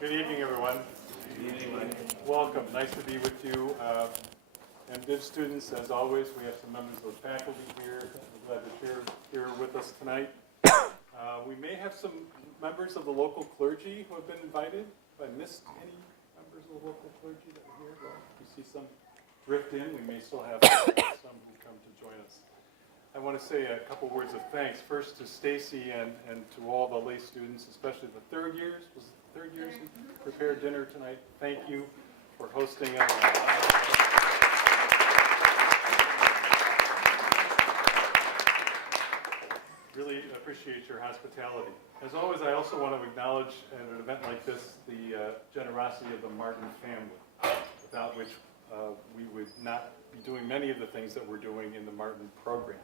Good evening, everyone. Good evening. Welcome. Nice to be with you. MDiv students, as always, we have some members of the faculty here. We're glad that you're here with us tonight. We may have some members of the local clergy who have been invited. If I missed any members of the local clergy that are here, well, we see some drift in. We may still have some who come to join us. I want to say a couple words of thanks. First to Stacy and to all the lay students, especially the third years. Was it the third years who prepared dinner tonight? Thank you for hosting us. Really appreciate your hospitality. As always, I also want to acknowledge at an event like this the generosity of the Marten family, without which we would not be doing many of the things that we're doing in the Marten program.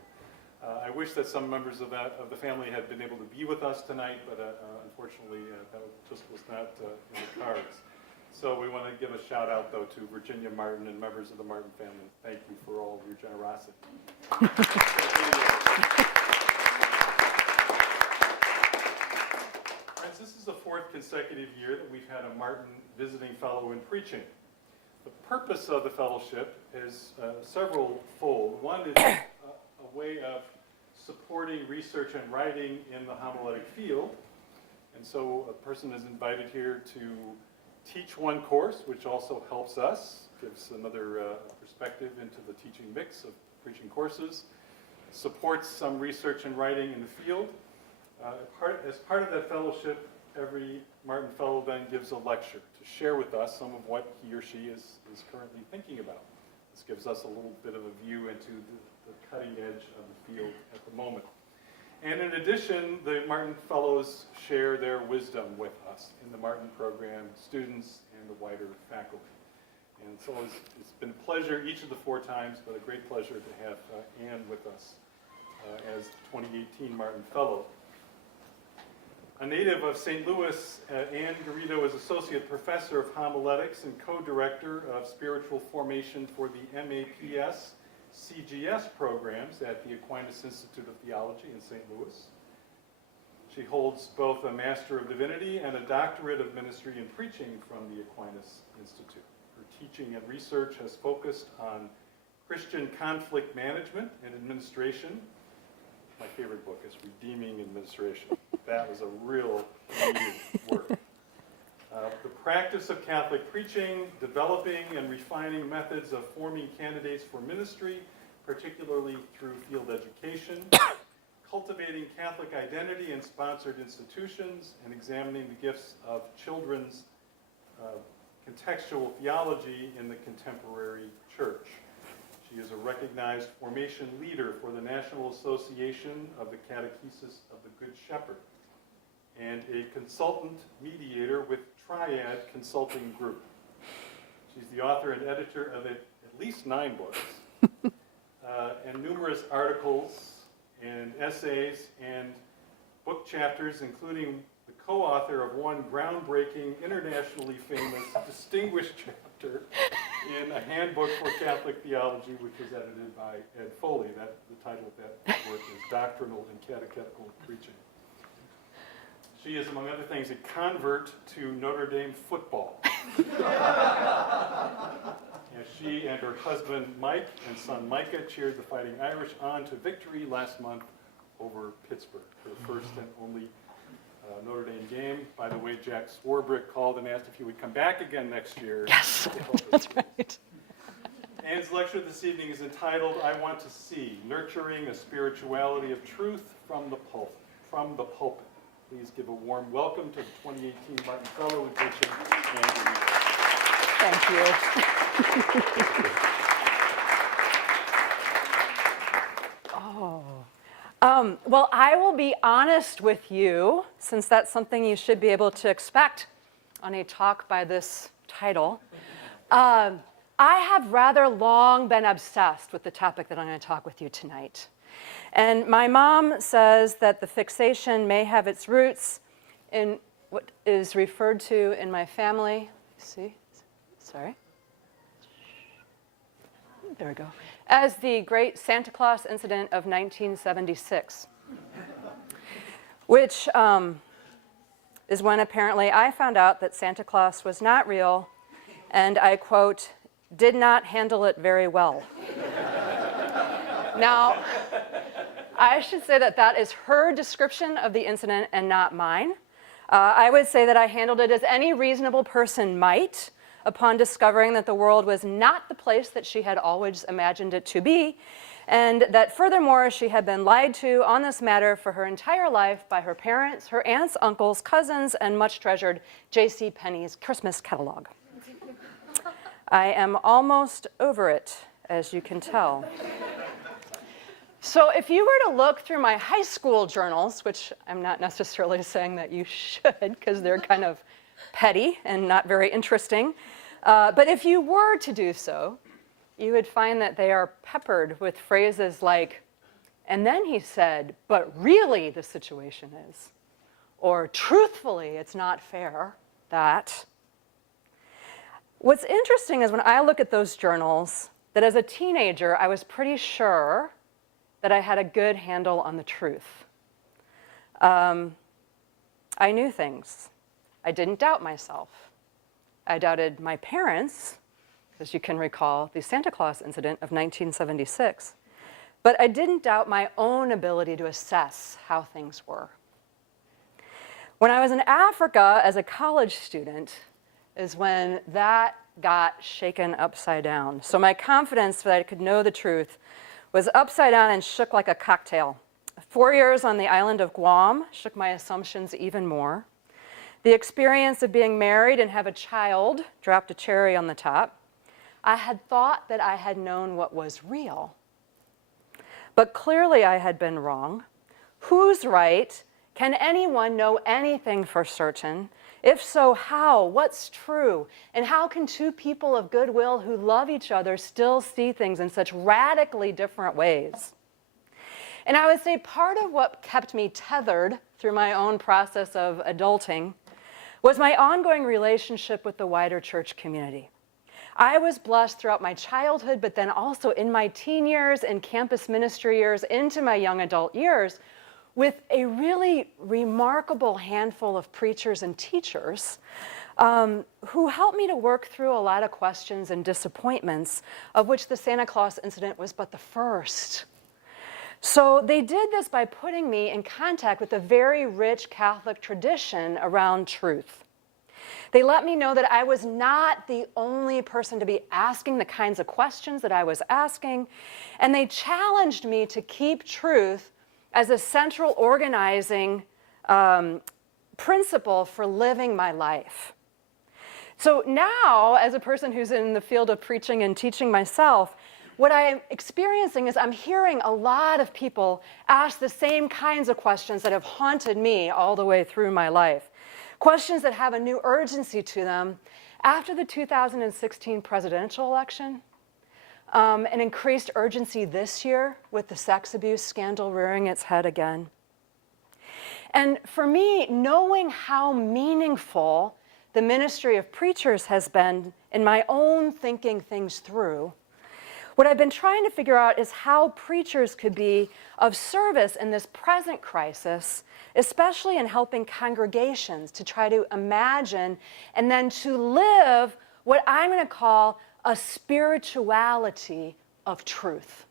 I wish that some members of the family had been able to be with us tonight, but unfortunately that just was not in the cards. So we want to give a shout out though to Virginia Marten and members of the Marten family. Thank you for all of your generosity. Friends, this is the fourth consecutive year that we've had a Marten visiting fellow in preaching. The purpose of the fellowship is several-fold. One is a way of supporting research and writing in the homiletic field. And so a person is invited here to teach one course, which also helps us, gives another perspective into the teaching mix of preaching courses, supports some research and writing in the field. As part of that fellowship, every Marten Fellow then gives a lecture to share with us some of what he or she is currently thinking about. This gives us a little bit of a view into the cutting edge of the field at the moment. And in addition, the Marten Fellows share their wisdom with us in the Marten program, students and the wider faculty. And so it's been a pleasure each of the four times, but a great pleasure to have Ann with us as the 2018 Marten Fellow. A native of St. Louis, Ann Garrido is Associate Professor of Homiletics and Co-Director of Spiritual Formation for the MAPS CGS programs at the Aquinas Institute of Theology in St. Louis. She holds both a Master of Divinity and a Doctorate of Ministry and Preaching from the Aquinas Institute. Her teaching and research has focused on Christian conflict management and administration. My favorite book is Redeeming Administration. That was a real needed work. The practice of Catholic preaching, developing and refining methods of forming candidates for ministry, particularly through field education, cultivating Catholic identity in sponsored institutions, and examining the gifts of children's contextual theology in the contemporary church. She is a recognized formation leader for the National Association of the Catechesis of the Good Shepherd, and a consultant mediator with Triad Consulting Group. She's the author and editor of at least 9 books, and numerous articles and essays and book chapters, including the co-author of one groundbreaking, internationally famous, distinguished chapter in a handbook for Catholic theology, which was edited by Ed Foley. The title of that work is Doctrinal and Catechetical Preaching. She is, among other things, a convert to Notre Dame football. She and her husband Mike and son Micah cheered the Fighting Irish on to victory last month over Pittsburgh, her first and only Notre Dame game. By the way, Jack Swarbrick called and asked if he would come back again next year. Yes, that's right. Ann's lecture this evening is entitled, I Want to See, Nurturing a Spirituality of Truth from the Pulpit. Please give a warm welcome to the 2018 Marten Fellow in preaching, Ann Garrido. Thank you. Well, I will be honest with you, since that's something you should be able to expect on a talk by this title. I have rather long been obsessed with the topic that I'm going to talk with you tonight. And my mom says that the fixation may have its roots in what is referred to in my family. There we go. As the Great Santa Claus Incident of 1976, which is when apparently I found out that Santa Claus was not real, and I, quote, did not handle it very well. Now, I should say that that is her description of the incident and not mine. I would say that I handled it as any reasonable person might upon discovering that the world was not the place that she had always imagined it to be, and that furthermore, she had been lied to on this matter for her entire life by her parents, her aunts, uncles, cousins, and much treasured J.C. Penney's Christmas catalog. I am almost over it, as you can tell. So if you were to look through my high school journals, which I'm not necessarily saying that you should, because they're kind of petty and not very interesting, but if you were to do so, you would find that they are peppered with phrases like, and then he said, but really the situation is, or truthfully, it's not fair, that. What's interesting is when I look at those journals, that as a teenager, I was pretty sure that I had a good handle on the truth. I knew things. I didn't doubt myself. I doubted my parents, as you can recall, the Santa Claus incident of 1976. But I didn't doubt my own ability to assess how things were. When I was in Africa as a college student is when that got shaken upside down. So my confidence that I could know the truth was upside down and shook like a cocktail. 4 years on the island of Guam shook my assumptions even more. The experience of being married and have a child dropped a cherry on the top. I had thought that I had known what was real. But clearly I had been wrong. Who's right? Can anyone know anything for certain? If so, how? What's true? And how can two people of goodwill who love each other still see things in such radically different ways? And I would say part of what kept me tethered through my own process of adulting was my ongoing relationship with the wider church community. I was blessed throughout my childhood, but then also in my teen years and campus ministry years into my young adult years, with a really remarkable handful of preachers and teachers who helped me to work through a lot of questions and disappointments, of which the Santa Claus incident was but the first. So they did this by putting me in contact with a very rich Catholic tradition around truth. They let me know that I was not the only person to be asking the kinds of questions that I was asking, and they challenged me to keep truth as a central organizing principle for living my life. So now, as a person who's in the field of preaching and teaching myself, what I'm experiencing is I'm hearing a lot of people ask the same kinds of questions that have haunted me all the way through my life. Questions that have a new urgency to them after the 2016 presidential election, an increased urgency this year with the sex abuse scandal rearing its head again. And for me, knowing how meaningful the ministry of preachers has been in my own thinking things through, what I've been trying to figure out is how preachers could be of service in this present crisis, especially in helping congregations to try to imagine and then to live what I'm going to call a spirituality of truth.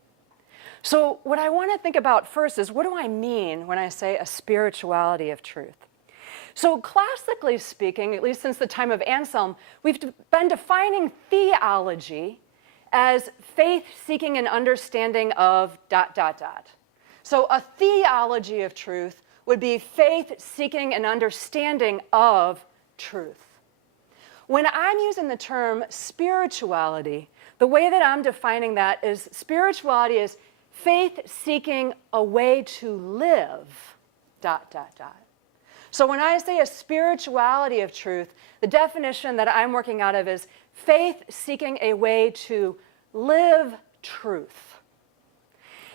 So what I want to think about first is, what do I mean when I say a spirituality of truth? So classically speaking, at least since the time of Anselm, we've been defining theology as faith seeking an understanding of ... So a theology of truth would be faith seeking an understanding of truth. When I'm using the term spirituality, the way that I'm defining that is spirituality is faith seeking a way to live ... So when I say a spirituality of truth, the definition that I'm working out of is faith seeking a way to live truth.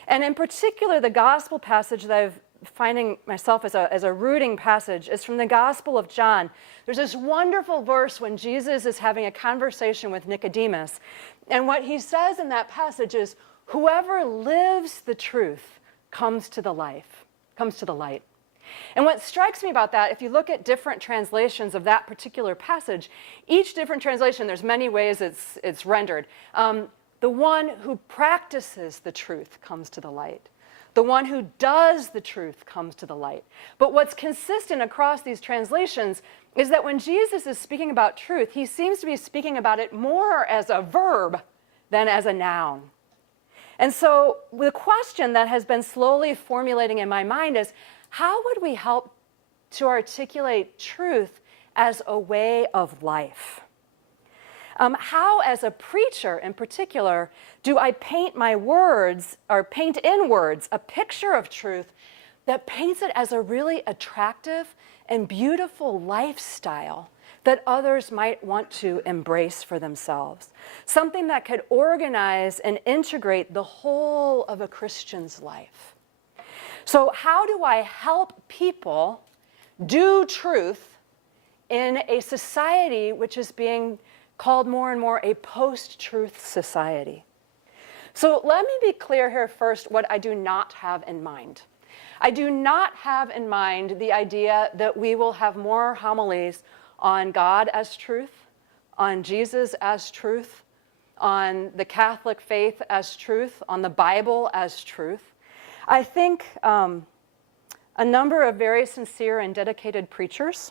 And in particular, the gospel passage that I'm finding myself as a rooting passage is from the Gospel of John. There's this wonderful verse when Jesus is having a conversation with Nicodemus. And what he says in that passage is, whoever lives the truth comes to the light. And what strikes me about that, if you look at different translations of that particular passage, each different translation, there's many ways it's rendered. The one who practices the truth comes to the light. The one who does the truth comes to the light. But what's consistent across these translations is that when Jesus is speaking about truth, he seems to be speaking about it more as a verb than as a noun. And so the question that has been slowly formulating in my mind is, how would we help to articulate truth as a way of life? How, as a preacher in particular, do I paint my words, or paint in words, a picture of truth that paints it as a really attractive and beautiful lifestyle that others might want to embrace for themselves? Something that could organize and integrate the whole of a Christian's life. So how do I help people do truth in a society which is being called more and more a post-truth society? So let me be clear here first what I do not have in mind. I do not have in mind the idea that we will have more homilies on God as truth, on Jesus as truth, on the Catholic faith as truth, on the Bible as truth. I think a number of very sincere and dedicated preachers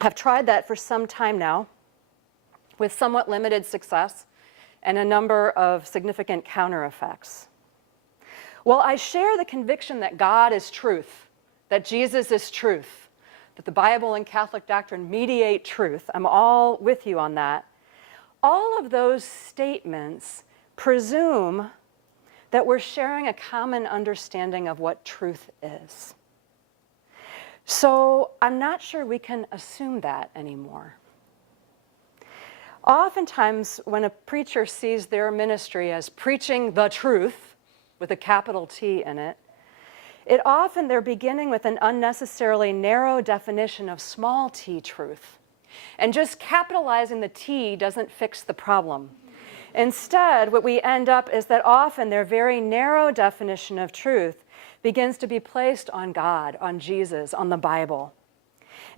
have tried that for some time now, with somewhat limited success and a number of significant counter effects. Well, I share the conviction that God is truth, that Jesus is truth, that the Bible and Catholic doctrine mediate truth. I'm all with you on that. All of those statements presume that we're sharing a common understanding of what truth is. So I'm not sure we can assume that anymore. Oftentimes, when a preacher sees their ministry as preaching the truth, with a capital T in it, often they're beginning with an unnecessarily narrow definition of small t truth. And just capitalizing the T doesn't fix the problem. Instead, what we end up is that often their very narrow definition of truth begins to be placed on God, on Jesus, on the Bible.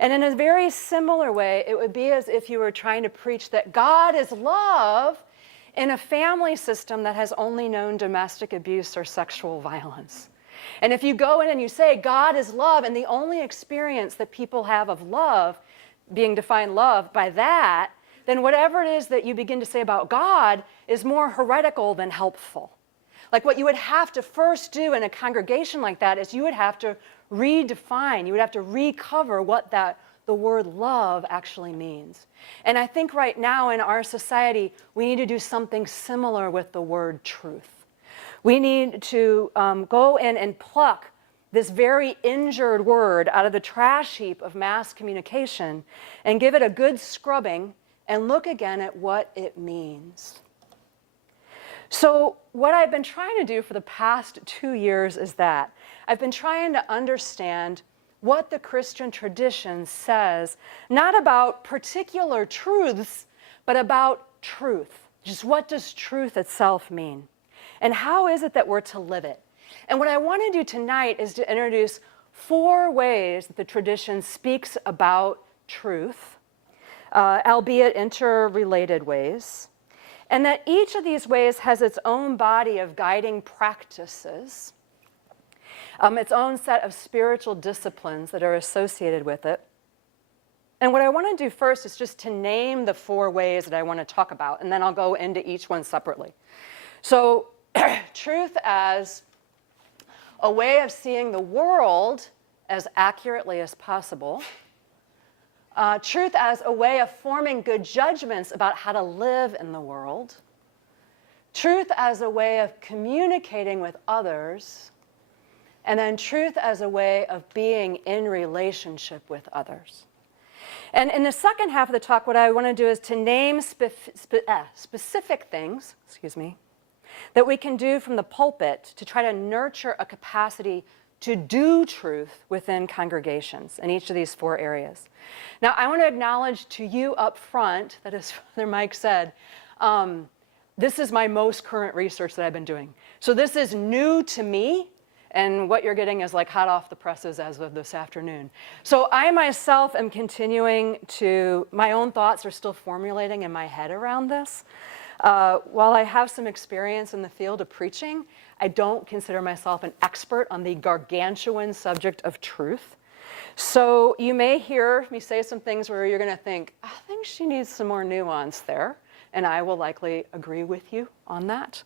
And in a very similar way, it would be as if you were trying to preach that God is love in a family system that has only known domestic abuse or sexual violence. And if you go in and you say God is love, and the only experience that people have of love, being defined love by that, then whatever it is that you begin to say about God is more heretical than helpful. Like what you would have to first do in a congregation like that is you would have to redefine, you would have to recover what the word love actually means. And I think right now in our society, we need to do something similar with the word truth. We need to go in and pluck this very injured word out of the trash heap of mass communication and give it a good scrubbing and look again at what it means. So what I've been trying to do for the past 2 years is that I've been trying to understand what the Christian tradition says, not about particular truths, but about truth. Just what does truth itself mean? And how is it that we're to live it? And what I want to do tonight is to introduce 4 ways that the tradition speaks about truth, albeit interrelated ways, and that each of these ways has its own body of guiding practices, its own set of spiritual disciplines that are associated with it. And what I want to do first is just to name the 4 ways that I want to talk about, and then I'll go into each one separately. So truth as a way of seeing the world as accurately as possible. Truth as a way of forming good judgments about how to live in the world. Truth as a way of communicating with others. And then truth as a way of being in relationship with others. And in the second half of the talk, what I want to do is to name specific things, that we can do from the pulpit to try to nurture a capacity to do truth within congregations in each of these 4 areas. Now, I want to acknowledge to you up front that, as Father Mike said, this is my most current research that I've been doing. So this is new to me, and what you're getting is like hot off the presses as of this afternoon. So I myself am continuing to, my own thoughts are still formulating in my head around this. While I have some experience in the field of preaching, I don't consider myself an expert on the gargantuan subject of truth. So you may hear me say some things where you're going to think, I think she needs some more nuance there, and I will likely agree with you on that.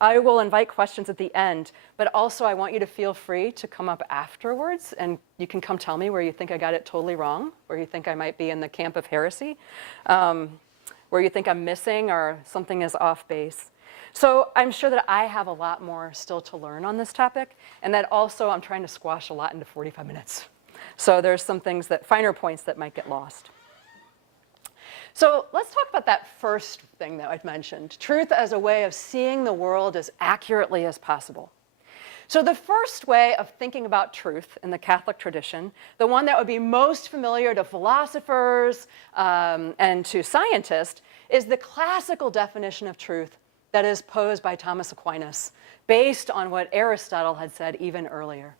I will invite questions at the end, but also I want you to feel free to come up afterwards, and you can come tell me where you think I got it totally wrong, where you think I might be in the camp of heresy, where you think I'm missing or something is off base. So I'm sure that I have a lot more still to learn on this topic, and that also I'm trying to squash a lot into 45 minutes. So there's some things that, finer points that might get lost. So let's talk about that first thing that I'd mentioned, truth as a way of seeing the world as accurately as possible. So the first way of thinking about truth in the Catholic tradition, the one that would be most familiar to philosophers and to scientists, is the classical definition of truth that is posed by Thomas Aquinas, based on what Aristotle had said even earlier.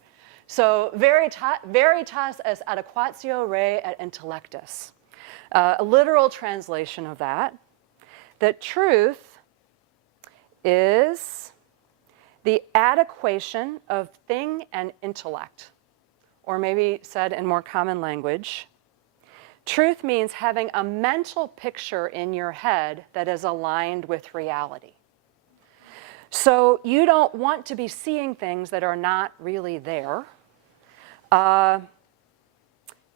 So veritas est adequatio re et intellectus. A literal translation of that truth is the adequation of thing and intellect, or maybe said in more common language, truth means having a mental picture in your head that is aligned with reality. So you don't want to be seeing things that are not really there.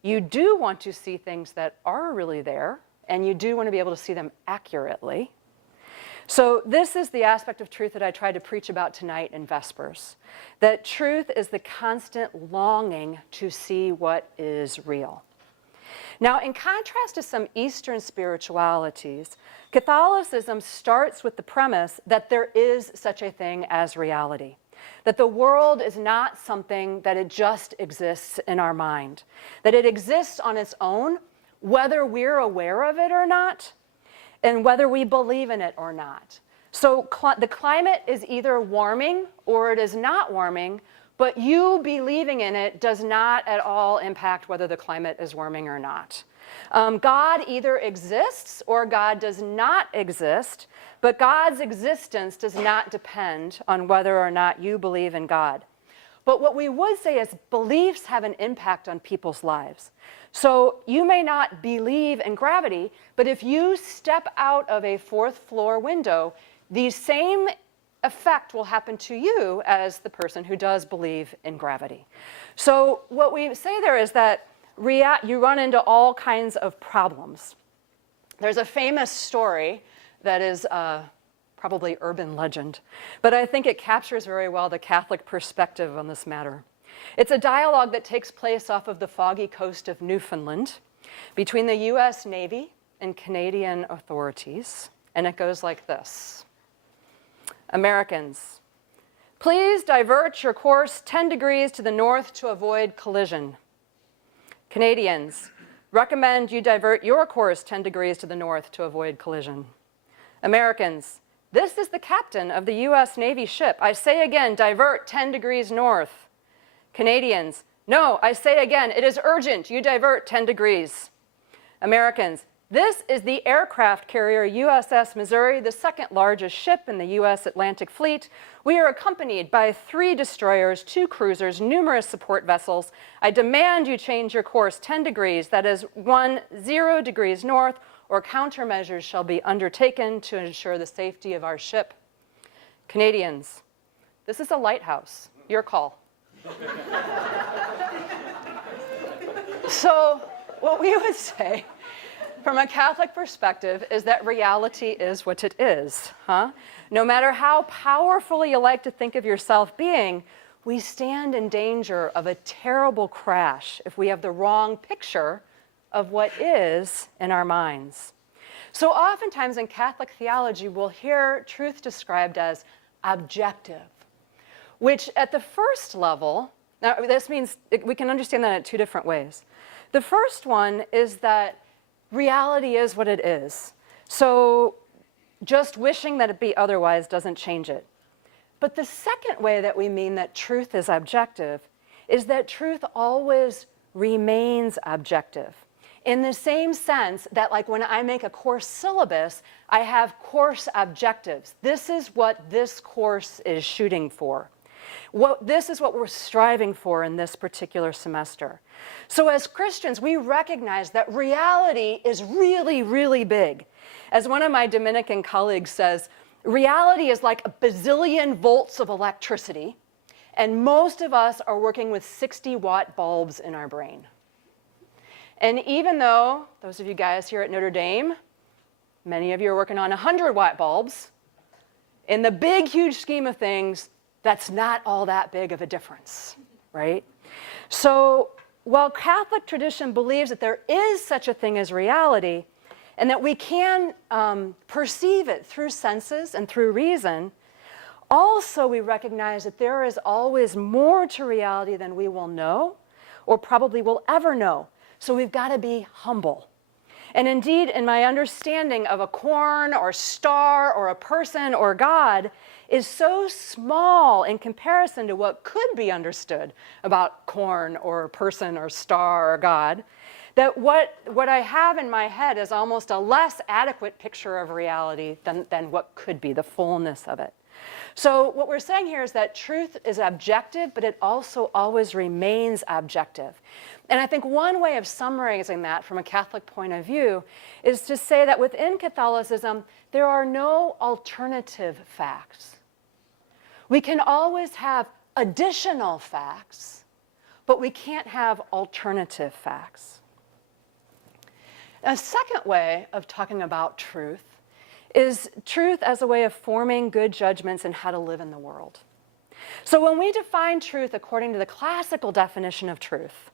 You do want to see things that are really there, and you do want to be able to see them accurately. So this is the aspect of truth that I tried to preach about tonight in Vespers, that truth is the constant longing to see what is real. Now, in contrast to some Eastern spiritualities, Catholicism starts with the premise that there is such a thing as reality, that the world is not something that it just exists in our mind, that it exists on its own, whether we're aware of it or not, and whether we believe in it or not. So the climate is either warming or it is not warming, but you believing in it does not at all impact whether the climate is warming or not. God either exists or God does not exist, but God's existence does not depend on whether or not you believe in God. But what we would say is beliefs have an impact on people's lives. So you may not believe in gravity, but if you step out of a fourth floor window, the same effect will happen to you as the person who does believe in gravity. So what we say there is that you run into all kinds of problems. There's a famous story that is probably urban legend, but I think it captures very well the Catholic perspective on this matter. It's a dialogue that takes place off of the foggy coast of Newfoundland between the US Navy and Canadian authorities, and it goes like this. Americans, please divert your course 10 degrees to the north to avoid collision. Canadians, recommend you divert your course 10 degrees to the north to avoid collision. Americans, this is the captain of the US Navy ship. I say again, divert 10 degrees north. Canadians, no, I say again, it is urgent, you divert 10 degrees. Americans, this is the aircraft carrier USS Missouri, the second largest ship in the US Atlantic Fleet. We are accompanied by 3 destroyers, 2 cruisers, numerous support vessels. I demand you change your course 10 degrees, that is 10 degrees north, or countermeasures shall be undertaken to ensure the safety of our ship. Canadians, this is a lighthouse. Your call. So what we would say from a Catholic perspective is that reality is what it is. No matter how powerful you like to think of yourself being, we stand in danger of a terrible crash if we have the wrong picture of what is in our minds. So oftentimes in Catholic theology, we'll hear truth described as objective, which at the first level, now this means we can understand that in 2 different ways. The first one is that reality is what it is. So just wishing that it be otherwise doesn't change it. But the second way that we mean that truth is objective is that truth always remains objective. In the same sense that, like, when I make a course syllabus, I have course objectives. This is what this course is shooting for. This is what we're striving for in this particular semester. So as Christians, we recognize that reality is really, really big. As one of my Dominican colleagues says, reality is like a bazillion volts of electricity, and most of us are working with 60-watt bulbs in our brain. And even though, those of you guys here at Notre Dame, many of you are working on 100-watt bulbs, in the big, huge scheme of things, that's not all that big of a difference, right? So while Catholic tradition believes that there is such a thing as reality, and that we can perceive it through senses and through reason, also we recognize that there is always more to reality than we will know, or probably will ever know. So we've got to be humble. And indeed, in my understanding of a corn or star or a person or God is so small in comparison to what could be understood about corn or person or star or God, that what I have in my head is almost a less adequate picture of reality than what could be, the fullness of it. So what we're saying here is that truth is objective, but it also always remains objective. And I think one way of summarizing that from a Catholic point of view is to say that within Catholicism, there are no alternative facts. We can always have additional facts, but we can't have alternative facts. A second way of talking about truth is truth as a way of forming good judgments in how to live in the world. So when we define truth according to the classical definition of truth,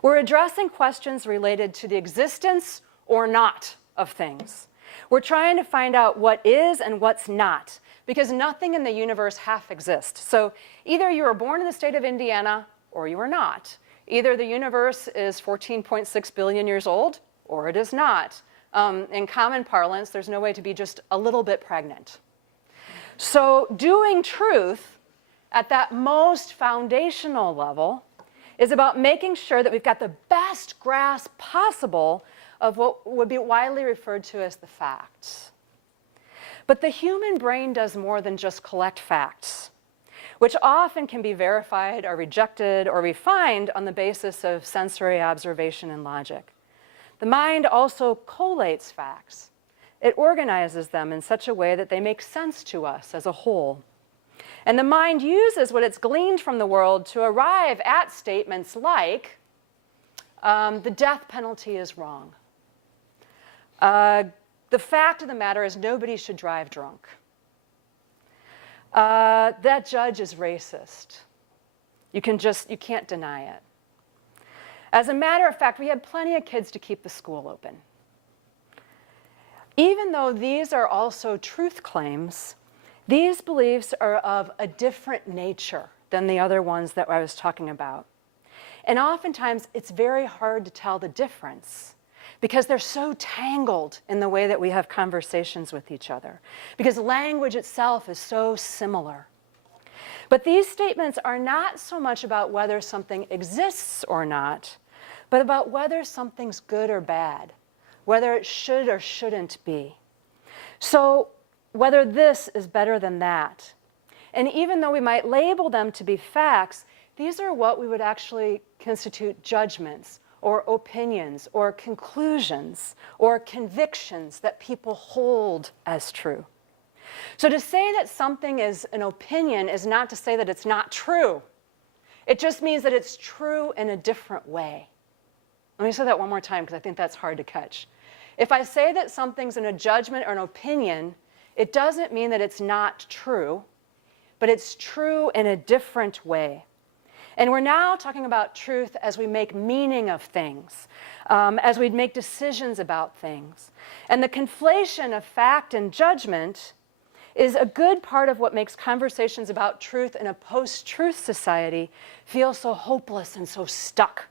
we're addressing questions related to the existence or not of things. We're trying to find out what is and what's not, because nothing in the universe half exists. So either you were born in the state of Indiana or you are not. Either the universe is 14.6 billion years old or it is not. In common parlance, there's no way to be just a little bit pregnant. So doing truth at that most foundational level is about making sure that we've got the best grasp possible of what would be widely referred to as the facts. But the human brain does more than just collect facts, which often can be verified or rejected or refined on the basis of sensory observation and logic. The mind also collates facts. It organizes them in such a way that they make sense to us as a whole. And the mind uses what it's gleaned from the world to arrive at statements like, the death penalty is wrong. The fact of the matter is nobody should drive drunk. That judge is racist. You can't deny it. As a matter of fact, we had plenty of kids to keep the school open. Even though these are also truth claims, these beliefs are of a different nature than the other ones that I was talking about. And oftentimes, it's very hard to tell the difference because they're so tangled in the way that we have conversations with each other, because language itself is so similar. But these statements are not so much about whether something exists or not, but about whether something's good or bad, whether it should or shouldn't be. So whether this is better than that. And even though we might label them to be facts, these are what we would actually constitute judgments or opinions or conclusions or convictions that people hold as true. So to say that something is an opinion is not to say that it's not true. It just means that it's true in a different way. Let me say that one more time because I think that's hard to catch. If I say that something's in a judgment or an opinion, it doesn't mean that it's not true, but it's true in a different way. And we're now talking about truth as we make meaning of things, as we make decisions about things. And the conflation of fact and judgment is a good part of what makes conversations about truth in a post-truth society feel so hopeless and so stuck.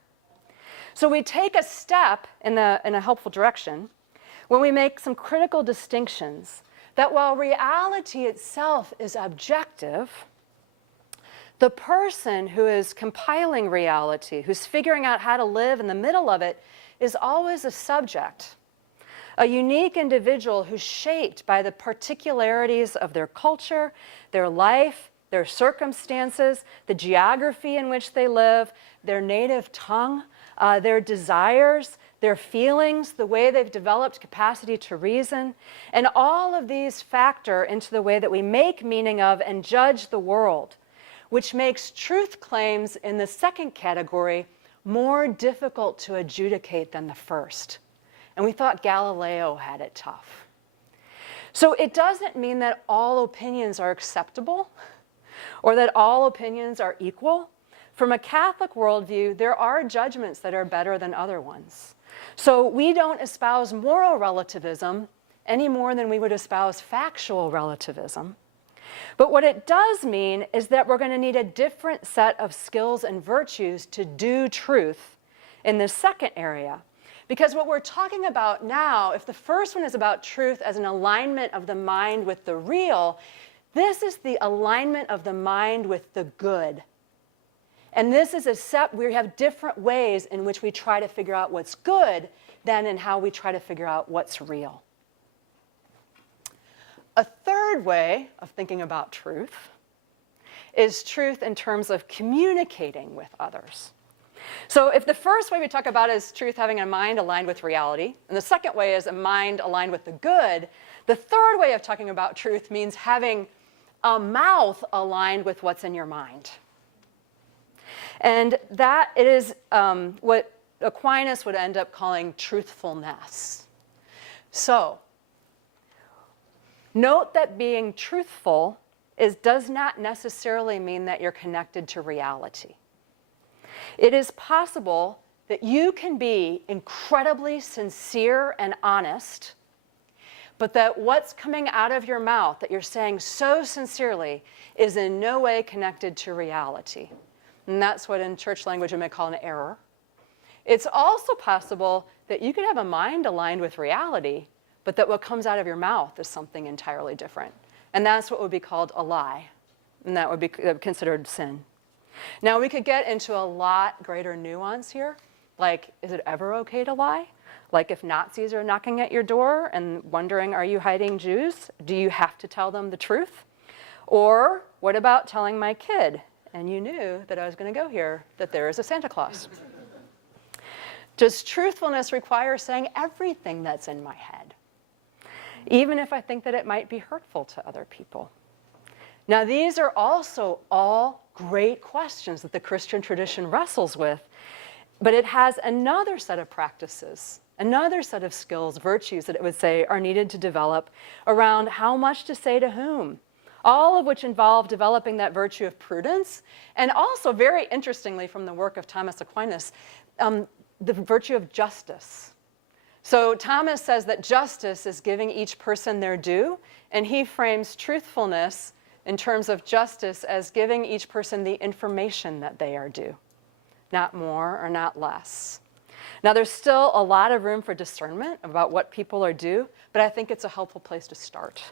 So we take a step in a helpful direction when we make some critical distinctions that while reality itself is objective, The person who is compiling reality, who's figuring out how to live in the middle of it, is always a subject, a unique individual who's shaped by the particularities of their culture, their life, their circumstances, the geography in which they live, their native tongue, their desires, their feelings, the way they've developed capacity to reason. And all of these factor into the way that we make meaning of and judge the world, which makes truth claims in the second category more difficult to adjudicate than the first. And we thought Galileo had it tough. So it doesn't mean that all opinions are acceptable or that all opinions are equal. From a Catholic worldview, there are judgments that are better than other ones. So we don't espouse moral relativism any more than we would espouse factual relativism. But what it does mean is that we're going to need a different set of skills and virtues to do truth in this second area. Because what we're talking about now, if the first one is about truth as an alignment of the mind with the real, this is the alignment of the mind with the good. And this is we have different ways in which we try to figure out what's good than in how we try to figure out what's real. A third way of thinking about truth is truth in terms of communicating with others. So if the first way we talk about is truth having a mind aligned with reality, and the second way is a mind aligned with the good, the third way of talking about truth means having a mouth aligned with what's in your mind. And that is what Aquinas would end up calling truthfulness. So, note that being truthful does not necessarily mean that you're connected to reality. It is possible that you can be incredibly sincere and honest, but that what's coming out of your mouth that you're saying so sincerely is in no way connected to reality. And that's what in church language we may call an error. It's also possible that you could have a mind aligned with reality, but that what comes out of your mouth is something entirely different. And that's what would be called a lie. And that would be considered sin. Now, we could get into a lot greater nuance here. Like, is it ever okay to lie? Like, if Nazis are knocking at your door and wondering, are you hiding Jews? Do you have to tell them the truth? Or what about telling my kid, and you knew that I was going to go here, that there is a Santa Claus? Does truthfulness require saying everything that's in my head, even if I think that it might be hurtful to other people? Now, these are also all great questions that the Christian tradition wrestles with, but it has another set of practices, another set of skills, virtues that it would say are needed to develop around how much to say to whom, all of which involve developing that virtue of prudence, and also, very interestingly from the work of Thomas Aquinas, the virtue of justice. So Thomas says that justice is giving each person their due, and he frames truthfulness in terms of justice as giving each person the information that they are due, not more or not less. Now, there's still a lot of room for discernment about what people are due, but I think it's a helpful place to start.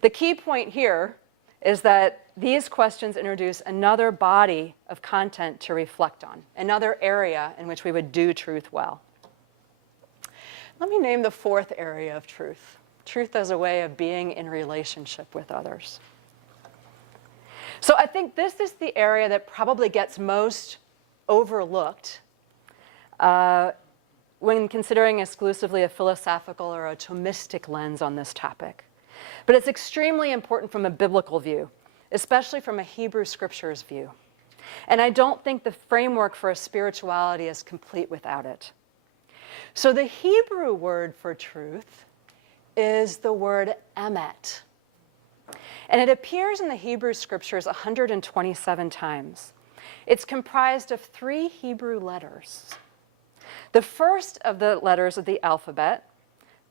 The key point here is that these questions introduce another body of content to reflect on, another area in which we would do truth well. Let me name the fourth area of truth, truth as a way of being in relationship with others. So I think this is the area that probably gets most overlooked when considering exclusively a philosophical or a Thomistic lens on this topic. But it's extremely important from a biblical view, especially from a Hebrew Scriptures view. And I don't think the framework for a spirituality is complete without it. So the Hebrew word for truth is the word emet. And it appears in the Hebrew Scriptures 127 times. It's comprised of 3 Hebrew letters. The first of the letters of the alphabet,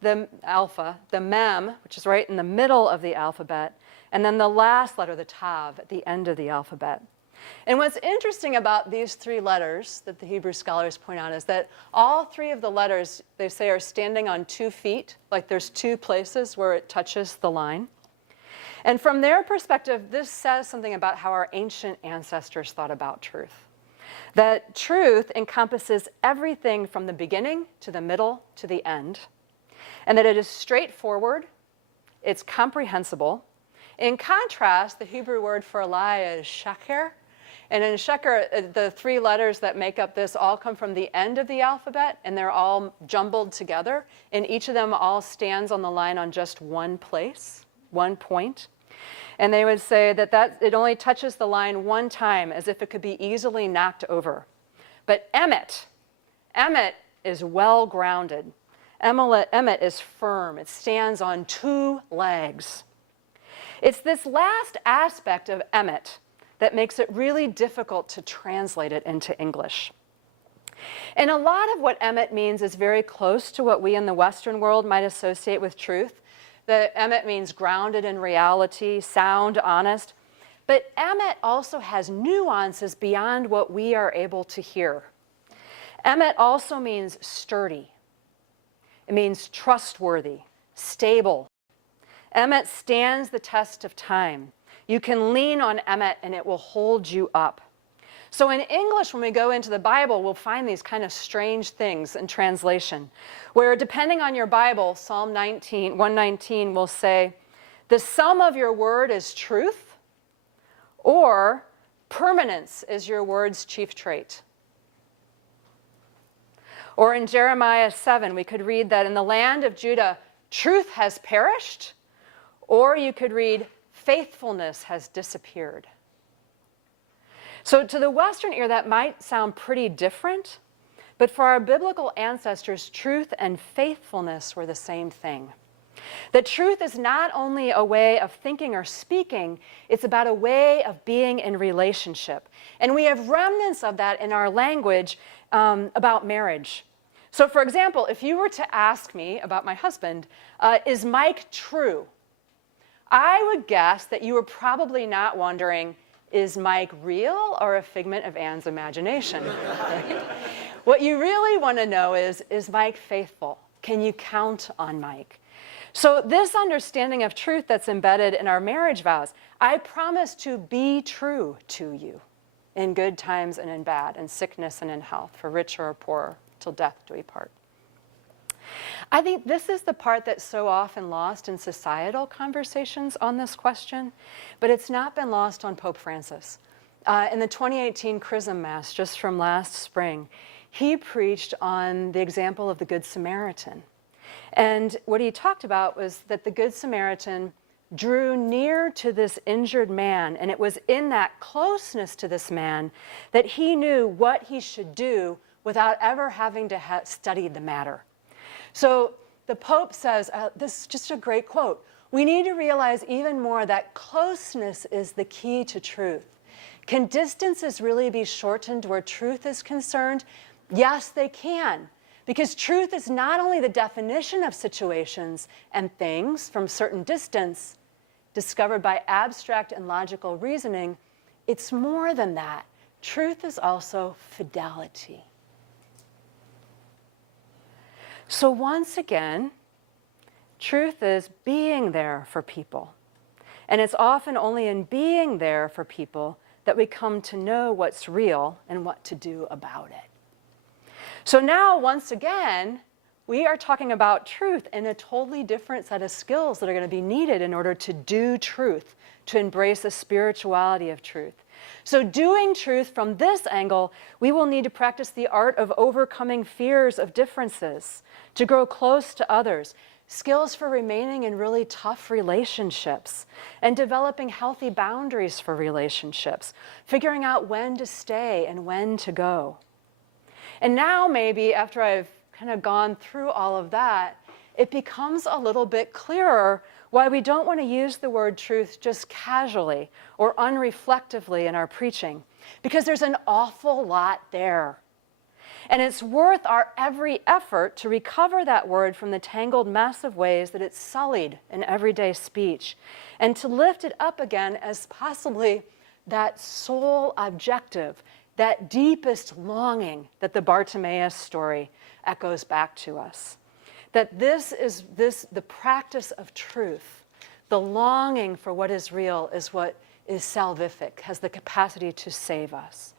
the alpha, the mem, which is right in the middle of the alphabet, and then the last letter, the tav, at the end of the alphabet. And what's interesting about these 3 letters that the Hebrew scholars point out is that all 3 of the letters, they say, are standing on 2 feet, like there's 2 places where it touches the line. And from their perspective, this says something about how our ancient ancestors thought about truth. That truth encompasses everything from the beginning to the middle to the end, and that it is straightforward, it's comprehensible. In contrast, the Hebrew word for a lie is shaker. And in shaker, the three letters that make up this all come from the end of the alphabet, and they're all jumbled together. And each of them all stands on the line on just one place, one point. And they would say that it only touches the line one time, as if it could be easily knocked over. But emet is well grounded. Emet is firm. It stands on two legs. It's this last aspect of emet that makes it really difficult to translate it into English. And a lot of what emet means is very close to what we in the Western world might associate with truth. The emet means grounded in reality, sound, honest. But emet also has nuances beyond what we are able to hear. Emet also means sturdy. It means trustworthy, stable. Emet stands the test of time. You can lean on emet and it will hold you up. So in English, when we go into the Bible, we'll find these kind of strange things in translation, where depending on your Bible, Psalm 119 will say, the sum of your word is truth, or permanence is your word's chief trait. Or in Jeremiah 7, we could read that in the land of Judah, truth has perished, or you could read, faithfulness has disappeared. So to the Western ear, that might sound pretty different, but for our biblical ancestors, truth and faithfulness were the same thing. The truth is not only a way of thinking or speaking, it's about a way of being in relationship. And we have remnants of that in our language about marriage. So for example, if you were to ask me about my husband, is Mike true? I would guess that you were probably not wondering, is Mike real or a figment of Anne's imagination? Right? What you really want to know is Mike faithful? Can you count on Mike? So this understanding of truth that's embedded in our marriage vows, I promise to be true to you in good times and in bad, in sickness and in health, for richer or poorer, till death do we part. I think this is the part that's so often lost in societal conversations on this question, but it's not been lost on Pope Francis. In the 2018 Chrism Mass, just from last spring, he preached on the example of the Good Samaritan. And what he talked about was that the Good Samaritan drew near to this injured man, and it was in that closeness to this man that he knew what he should do without ever having to study the matter. So the Pope says, this is just a great quote, we need to realize even more that closeness is the key to truth. Can distances really be shortened where truth is concerned? Yes, they can. Because truth is not only the definition of situations and things from certain distance, discovered by abstract and logical reasoning, it's more than that. Truth is also fidelity. So once again, truth is being there for people. And it's often only in being there for people that we come to know what's real and what to do about it. So now, once again, we are talking about truth in a totally different set of skills that are going to be needed in order to do truth, to embrace the spirituality of truth. So doing truth from this angle, we will need to practice the art of overcoming fears of differences, to grow close to others, skills for remaining in really tough relationships, and developing healthy boundaries for relationships, figuring out when to stay and when to go. And now maybe after I've kind of gone through all of that, it becomes a little bit clearer why we don't want to use the word truth just casually or unreflectively in our preaching, because there's an awful lot there. And it's worth our every effort to recover that word from the tangled mess of ways that it's sullied in everyday speech, and to lift it up again as possibly that sole objective, that deepest longing that the Bartimaeus story echoes back to us. That the practice of truth The longing for what is real is what is salvific, has the capacity to save us.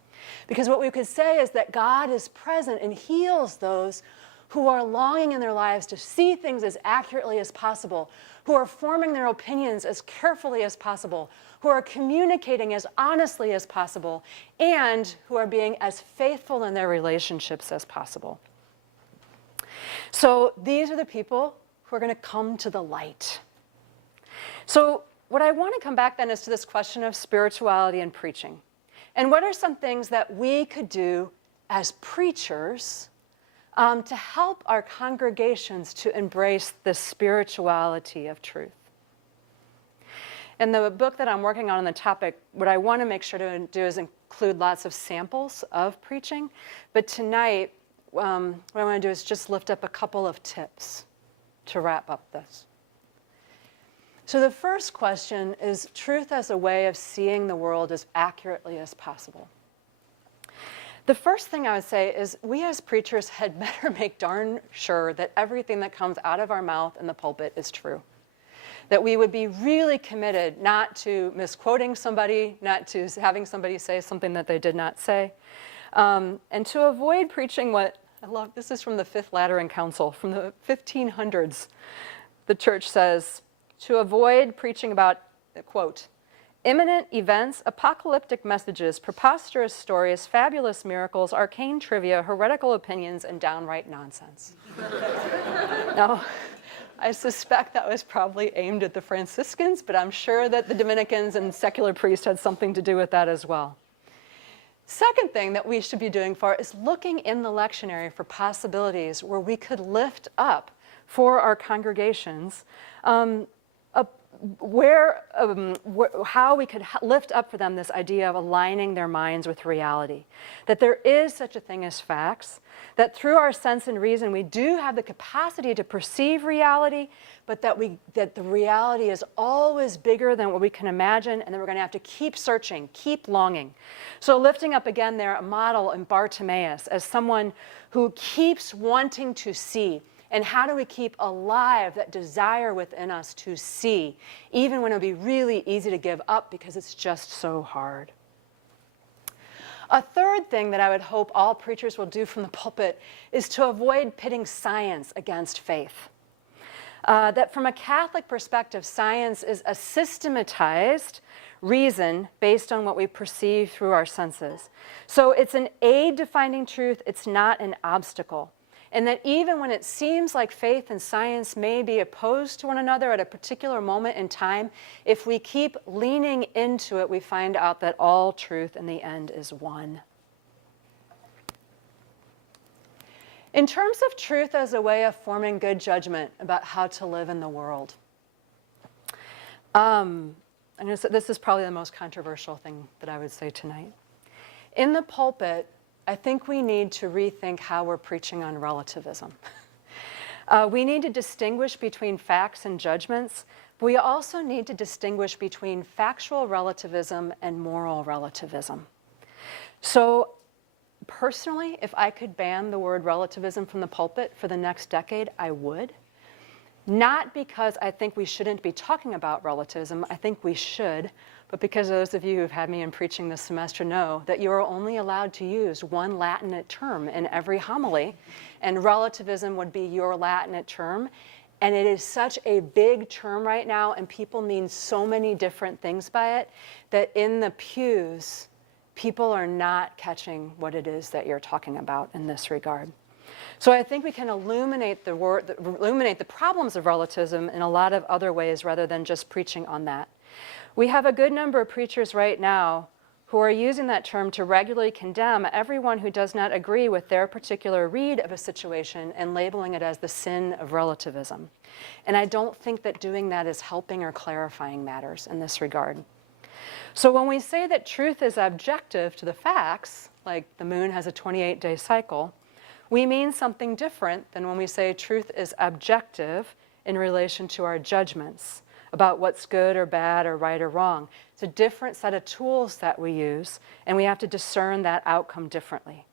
Because what we could say is that God is present and heals those who are longing in their lives to see things as accurately as possible, who are forming their opinions as carefully as possible, who are communicating as honestly as possible, and who are being as faithful in their relationships as possible. So these are the people who are going to come to the light. So what I want to come back then is to this question of spirituality and preaching. And what are some things that we could do as preachers to help our congregations to embrace the spirituality of truth? In the book that I'm working on the topic, what I want to make sure to do is include lots of samples of preaching. But tonight, what I want to do is just lift up a couple of tips to wrap up this. So the first question is truth as a way of seeing the world as accurately as possible. The first thing I would say is we as preachers had better make darn sure that everything that comes out of our mouth in the pulpit is true. That we would be really committed not to misquoting somebody, not to having somebody say something that they did not say, and to avoid preaching what, I love, this is from the Fifth Lateran Council, from the 1500s. The church says, to avoid preaching about, quote, imminent events, apocalyptic messages, preposterous stories, fabulous miracles, arcane trivia, heretical opinions, and downright nonsense. Now, I suspect that was probably aimed at the Franciscans, but I'm sure that the Dominicans and secular priests had something to do with that as well. Second thing that we should be doing is looking in the lectionary for possibilities where we could lift up for our congregations how we could lift up for them this idea of aligning their minds with reality. That there is such a thing as facts, that through our sense and reason we do have the capacity to perceive reality, but that the reality is always bigger than what we can imagine, and that we're going to have to keep searching, keep longing. So lifting up again there a model in Bartimaeus as someone who keeps wanting to see. And how do we keep alive that desire within us to see, even when it would be really easy to give up because it's just so hard? A third thing that I would hope all preachers will do from the pulpit is to avoid pitting science against faith. That from a Catholic perspective, science is a systematized reason based on what we perceive through our senses. So it's an aid to finding truth, it's not an obstacle. And that even when it seems like faith and science may be opposed to one another at a particular moment in time, if we keep leaning into it, we find out that all truth in the end is one. In terms of truth as a way of forming good judgment about how to live in the world, I'm going to say this is probably the most controversial thing that I would say tonight. In the pulpit, I think we need to rethink how we're preaching on relativism. We need to distinguish between facts and judgments, but we also need to distinguish between factual relativism and moral relativism. So personally, if I could ban the word relativism from the pulpit for the next decade, I would. Not because I think we shouldn't be talking about relativism, I think we should, but because those of you who've had me in preaching this semester know that you are only allowed to use one Latinate term in every homily, and relativism would be your Latinate term. And it is such a big term right now, and people mean so many different things by it, that in the pews, people are not catching what it is that you're talking about in this regard. So I think we can illuminate the problems of relativism in a lot of other ways rather than just preaching on that. We have a good number of preachers right now who are using that term to regularly condemn everyone who does not agree with their particular read of a situation and labeling it as the sin of relativism. And I don't think that doing that is helping or clarifying matters in this regard. So when we say that truth is objective to the facts, like the moon has a 28-day cycle, we mean something different than when we say truth is objective in relation to our judgments about what's good or bad or right or wrong. It's a different set of tools that we use, and we have to discern that outcome differently.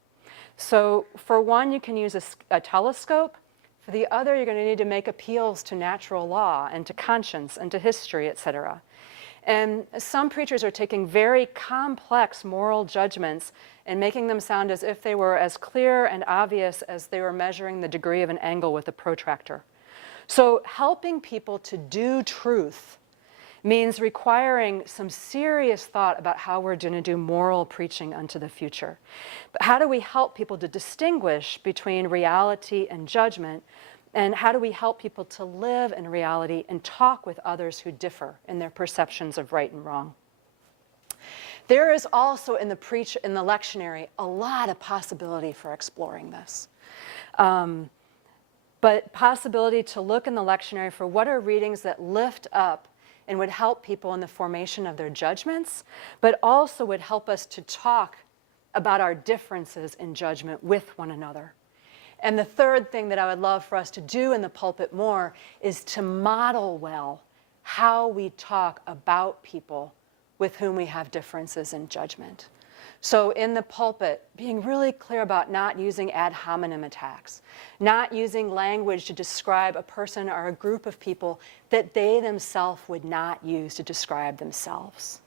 So for one, you can use a telescope. For the other, you're going to need to make appeals to natural law and to conscience and to history, etc. And some preachers are taking very complex moral judgments and making them sound as if they were as clear and obvious as they were measuring the degree of an angle with a protractor. So helping people to do truth means requiring some serious thought about how we're going to do moral preaching unto the future. But how do we help people to distinguish between reality and judgment? And how do we help people to live in reality and talk with others who differ in their perceptions of right and wrong? There is also in the lectionary a lot of possibility for exploring this. But possibility to look in the lectionary for what are readings that lift up and would help people in the formation of their judgments, but also would help us to talk about our differences in judgment with one another. And the third thing that I would love for us to do in the pulpit more is to model well how we talk about people with whom we have differences in judgment. So in the pulpit, being really clear about not using ad hominem attacks, not using language to describe a person or a group of people that they themselves would not use to describe themselves.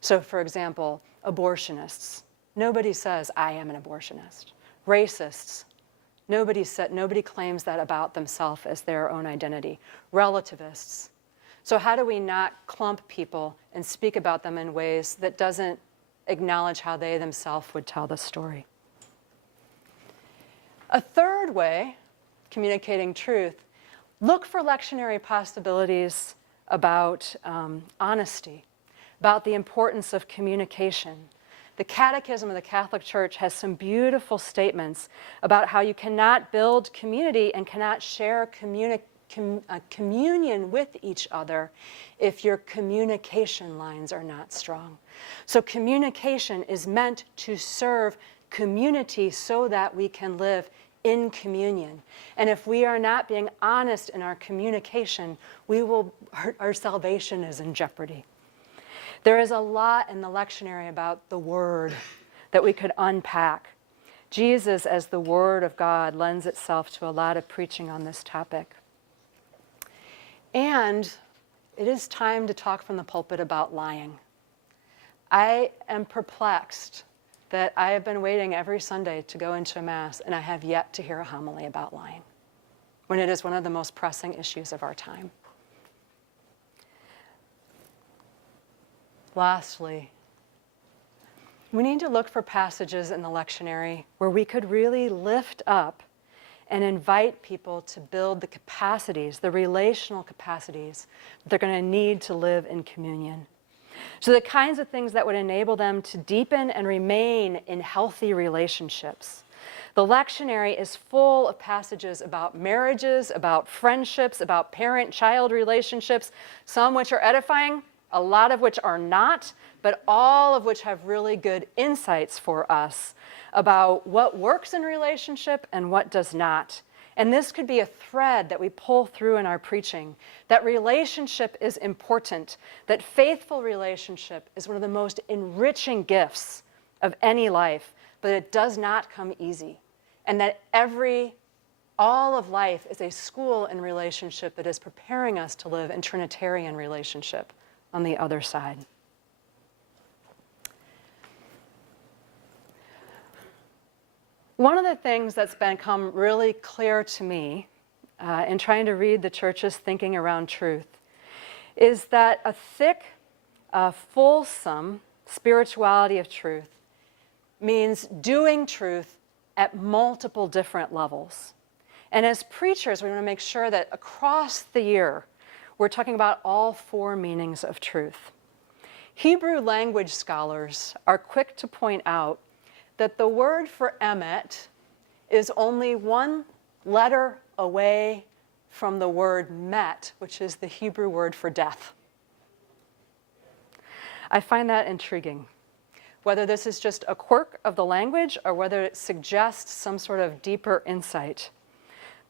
So for example, abortionists. Nobody says, I am an abortionist. Racists. Nobody claims that about themselves as their own identity. Relativists. So how do we not clump people and speak about them in ways that doesn't acknowledge how they themselves would tell the story? A third way, communicating truth, look for lectionary possibilities about honesty, about the importance of communication. The Catechism of the Catholic Church has some beautiful statements about how you cannot build community and cannot share communion with each other if your communication lines are not strong. So communication is meant to serve community so that we can live in communion. And if we are not being honest in our communication, our salvation is in jeopardy. There is a lot in the lectionary about the Word that we could unpack. Jesus as the Word of God lends itself to a lot of preaching on this topic. And it is time to talk from the pulpit about lying. I am perplexed that I have been waiting every Sunday to go into a Mass, and I have yet to hear a homily about lying, when it is one of the most pressing issues of our time. Lastly, we need to look for passages in the lectionary where we could really lift up and invite people to build the capacities, the relational capacities that they're going to need to live in communion. So the kinds of things that would enable them to deepen and remain in healthy relationships. The lectionary is full of passages about marriages, about friendships, about parent-child relationships, some which are edifying, a lot of which are not, but all of which have really good insights for us about what works in relationship and what does not. And this could be a thread that we pull through in our preaching, that relationship is important, that faithful relationship is one of the most enriching gifts of any life, but it does not come easy. And that all of life is a school in relationship that is preparing us to live in Trinitarian relationship on the other side. One of the things that's become really clear to me in trying to read the church's thinking around truth is that a thick, fulsome spirituality of truth means doing truth at multiple different levels. And as preachers, we want to make sure that across the year, we're talking about all four meanings of truth. Hebrew language scholars are quick to point out that the word for emet is only one letter away from the word met, which is the Hebrew word for death. I find that intriguing. Whether this is just a quirk of the language or whether it suggests some sort of deeper insight,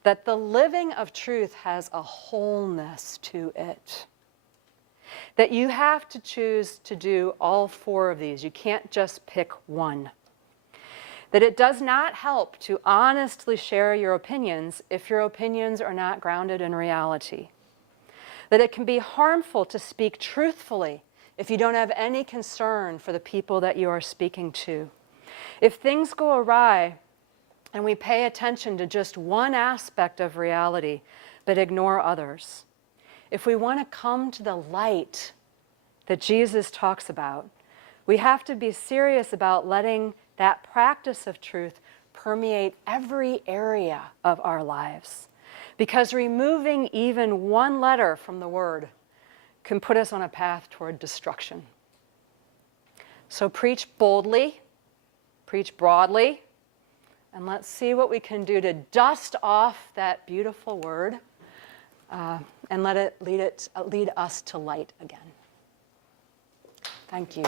that the living of truth has a wholeness to it. That you have to choose to do all four of these. You can't just pick one. That it does not help to honestly share your opinions if your opinions are not grounded in reality. That it can be harmful to speak truthfully if you don't have any concern for the people that you are speaking to. If things go awry and we pay attention to just one aspect of reality but ignore others, if we want to come to the light that Jesus talks about, we have to be serious about letting that practice of truth permeate every area of our lives. Because removing even one letter from the word can put us on a path toward destruction. So preach boldly, preach broadly, and let's see what we can do to dust off that beautiful word and let it lead us to light again. Thank you.